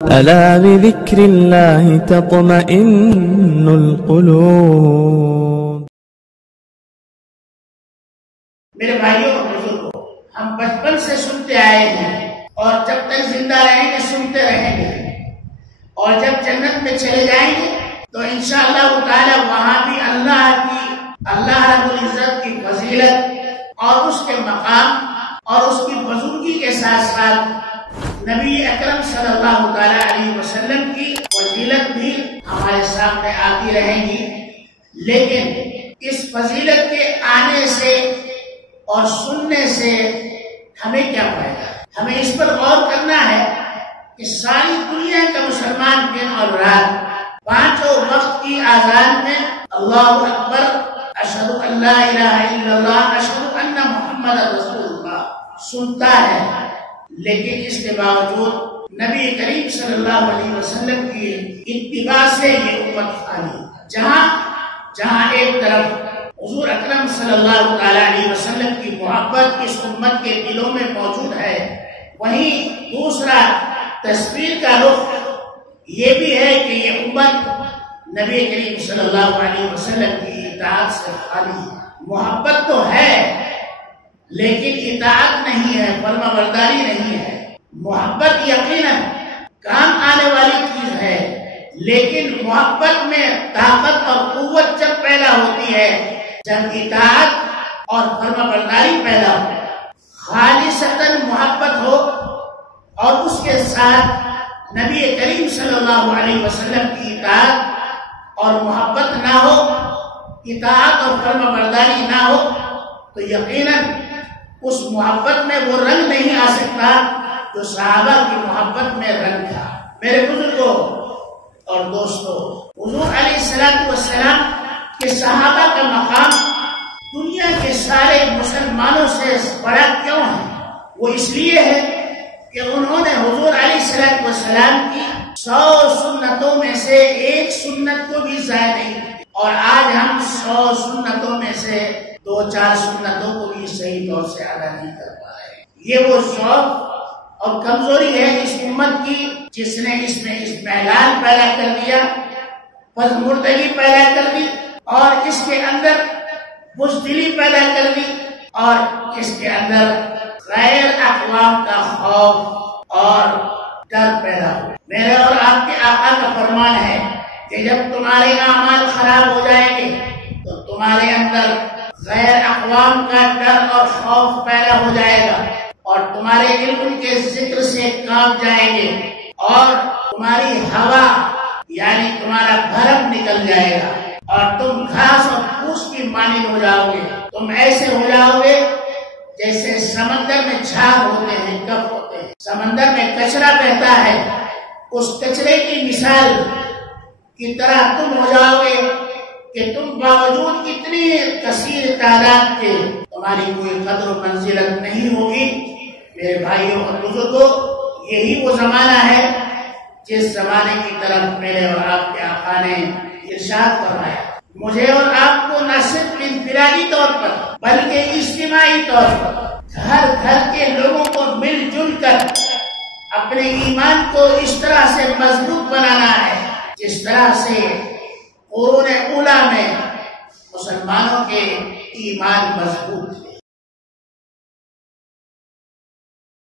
ألا بذكر الله تطمئن القلوب۔ میرے بھائیوں اور بزرگوں، ہم بچپن سے سنتے آئے ہیں اور جب تک زندہ رہیں گے سنتے رہیں گے، اور جب جنت میں چلے جائیں گے تو انشاءاللہ تعالی وہاں بھی اللہ رب العزت کی فضیلت اور اس کے مقام اور اس کی بزرگی کے ساتھ ساتھ نبی اکرم صلی اللہ علیہ وسلم کی فضیلت بھی ہمارے سامنے آتی رہیں گی۔ لیکن اس فضیلت کے آنے سے اور سننے سے ہمیں کیا فائدہ؟ ہمیں اس پر غور کرنا ہے کہ ساری دنیا کا مسلمان دن اور رات پانچوں وقت کی آذان میں اللہ اکبر، اشہد ان لا الہ الا اللہ، اشہد ان محمد رسول اللہ سنتا ہے، لیکن اس کے باوجود نبی کریم صلی اللہ علیہ وسلم کی اتباع سے یہ امت خالی، جہاں ایک طرف حضور اکرم صلی اللہ علیہ وسلم کی محبت اس امت کے دلوں میں موجود ہے، وہیں دوسرا تصویر کا رخ یہ بھی ہے کہ یہ امت نبی کریم صلی اللہ علیہ وسلم کی اطاعت سے خالی ہے۔ محبت تو ہے لیکن اطاعت نہیں ہے، فرما برداری نہیں ہے۔ محبت یقیناً کام آنے والی چیز ہے، لیکن محبت میں طاقت اور قوت جب پیدا ہوتی ہے جب اطاعت اور فرما برداری پیدا ہو، خالصتاً محبت ہو اور اس کے ساتھ نبی کریم صلی اللہ علیہ وسلم کی اطاعت اور محبت نہ ہو، اطاعت اور فرما برداری نہ ہو، تو یقیناً اس محبت میں وہ رنگ نہیں آ سکتا جو صحابہ کی محبت میں رنگ تھا۔ میرے بزرگوں اور دوستوں، حضور علیہ السلام کے صحابہ کا مقام دنیا کے سارے مسلمانوں سے بڑا کیوں ہے؟ وہ اس لیے ہے کہ انہوں نے حضور علیہ السلام کی 100 سنتوں میں سے ایک سنت کو بھی ضائع نہیں کی، اور آج ہم 100 سنتوں میں سے 2-4 سنتوں کو بھی صحیح طور سے ادا نہیں کر پائے۔ یہ وہ شوق اور کمزوری ہے اس امت کی جس نے اس میں میلان پیدا کر دیا، پسماندگی پیدا کر دی، اور اس کے اندر بزدلی پیدا کر دی، اور اس کے اندر غیر اقوام کا خوف اور ڈر پیدا ہو۔ میرے اور آپ کے آقا کا فرمان ہے کہ جب تمہارے اعمال خراب ہو جائیں گے تو تمہارے اندر غیر اقوام کا ڈر اور خوف پیدا ہو جائے گا، اور تمہارے علم کے ذکر سے کانپ جائیں گے، اور تمہاری ہوا یعنی تمہارا بھرم نکل جائے گا، اور تم گھاس اور پھوس کی مانند ہو جاؤ گے۔ تم ایسے ہو جاؤ گے جیسے سمندر میں جھاگ ہوتے ہیں، کف ہوتے ہیں، سمندر میں کچرا بہتا ہے، اس کچرے کی مثال کی طرح تم ہو جاؤ گے کہ تم باوجود اتنی کثیر تعداد کے تمہاری کوئی قدر و منزلت نہیں ہوگی۔ میرے بھائیوں اور بزرگوں، یہی وہ زمانہ ہے جس زمانے کی طرف میرے اور آپ کے آقا نے ارشاد فرمایا، مجھے اور آپ کو نہ صرف انفرادی طور پر بلکہ اجتماعی طور پر گھر گھر کے لوگوں کو مل جل کر اپنے ایمان کو اس طرح سے مضبوط بنانا ہے جس طرح سے قرون اولیٰ میں مسلمانوں کے ایمان مضبوط تھے۔